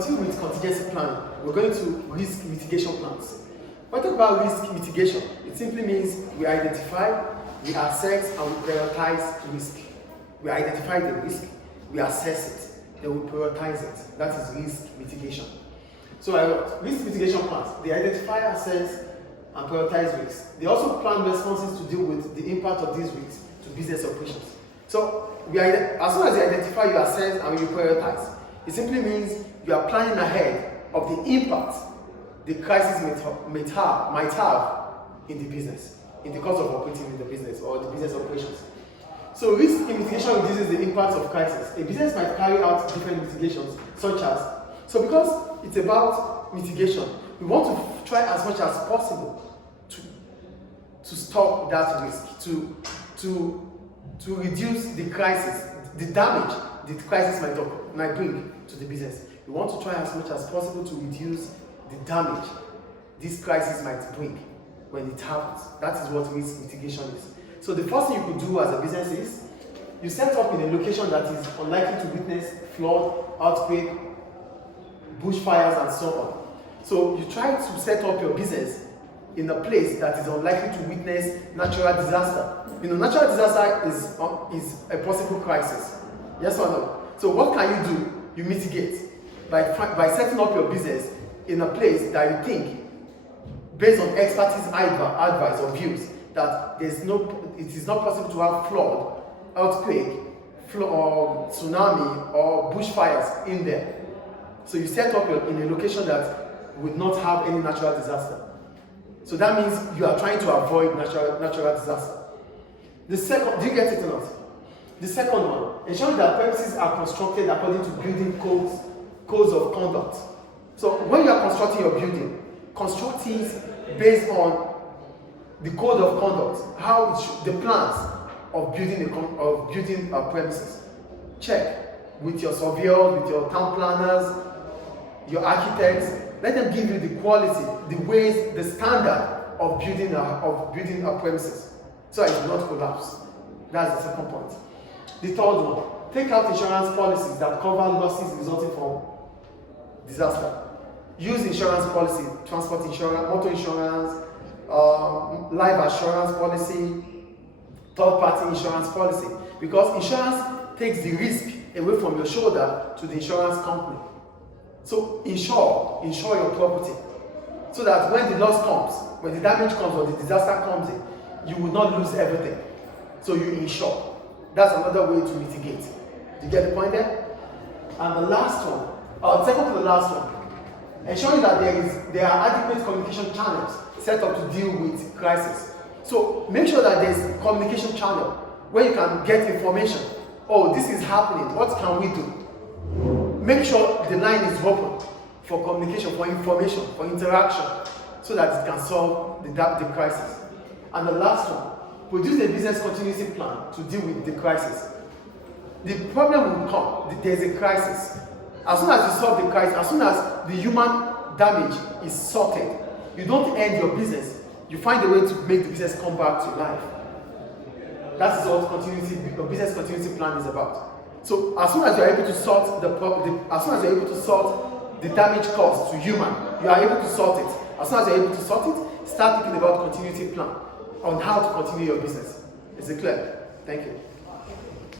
continue with contingency planning, we're going to risk mitigation plans. When we talk about risk mitigation, it simply means we identify, we assess, and we prioritize risk. We identify the risk, we assess it, then we prioritize it. That is risk mitigation. So risk mitigation plans, they identify, assess, and prioritize risks. They also plan responses to deal with the impact of these risks to business operations. So as soon as you identify, you assess, and you prioritize, it simply means you are planning ahead of the impact the crisis might have in the business, in the course of operating in the business or the business operations. So risk mitigation reduces the impact of crisis. A business might carry out different mitigations, such as, so because it's about mitigation, we want to try as much as possible to stop that risk, to reduce the crisis, the damage the crisis might bring to the business. We want to try as much as possible to reduce the damage this crisis might bring when it happens. That is what risk mitigation is. So the first thing you could do as a business is, you set up in a location that is unlikely to witness flood, earthquake, bushfires, and so on. So you try to set up your business in a place that is unlikely to witness natural disaster. You know, natural disaster is a possible crisis. Yes or no? So what can you do? You mitigate by setting up your business in a place that you think, based on expertise advice or views, that it is not possible to have flood, earthquake, or tsunami, or bushfires in there. So you set up in a location that would not have any natural disaster. So that means you are trying to avoid natural disaster. The second, do you get it or not? The second one, ensuring that premises are constructed according to building codes of conduct. So when you are constructing your building, construct it based on the code of conduct, the plans of building a premises. Check with your surveyors, with your town planners, your architects. Let them give you the quality, the ways, the standard of building a premises, so it will not collapse. That's the second point. The third one, take out insurance policies that cover losses resulting from disaster. Use insurance policy, transport insurance, motor insurance, life assurance policy, third-party insurance policy, because insurance takes the risk away from your shoulder to the insurance company. So insure your property, so that when the loss comes, when the damage comes or the disaster comes in, you will not lose everything. So you insure. That's another way to mitigate. Do you get the point there? And the last one, second to the last one, ensuring that there are adequate communication channels set up to deal with crisis. So make sure that there's a communication channel where you can get information. Oh, this is happening. What can we do? Make sure the line is open for communication, for information, for interaction, so that it can solve the crisis. And the last one, produce a business continuity plan to deal with the crisis. The problem will come, there's a crisis. As soon as you solve the crisis, as soon as the human damage is sorted, you don't end your business. You find a way to make the business come back to life. That is what a business continuity plan is about. So as soon as you are able to sort the damage caused to human, you are able to sort it. As soon as you are able to sort it, start thinking about continuity plan on how to continue your business. Is it clear? Thank you.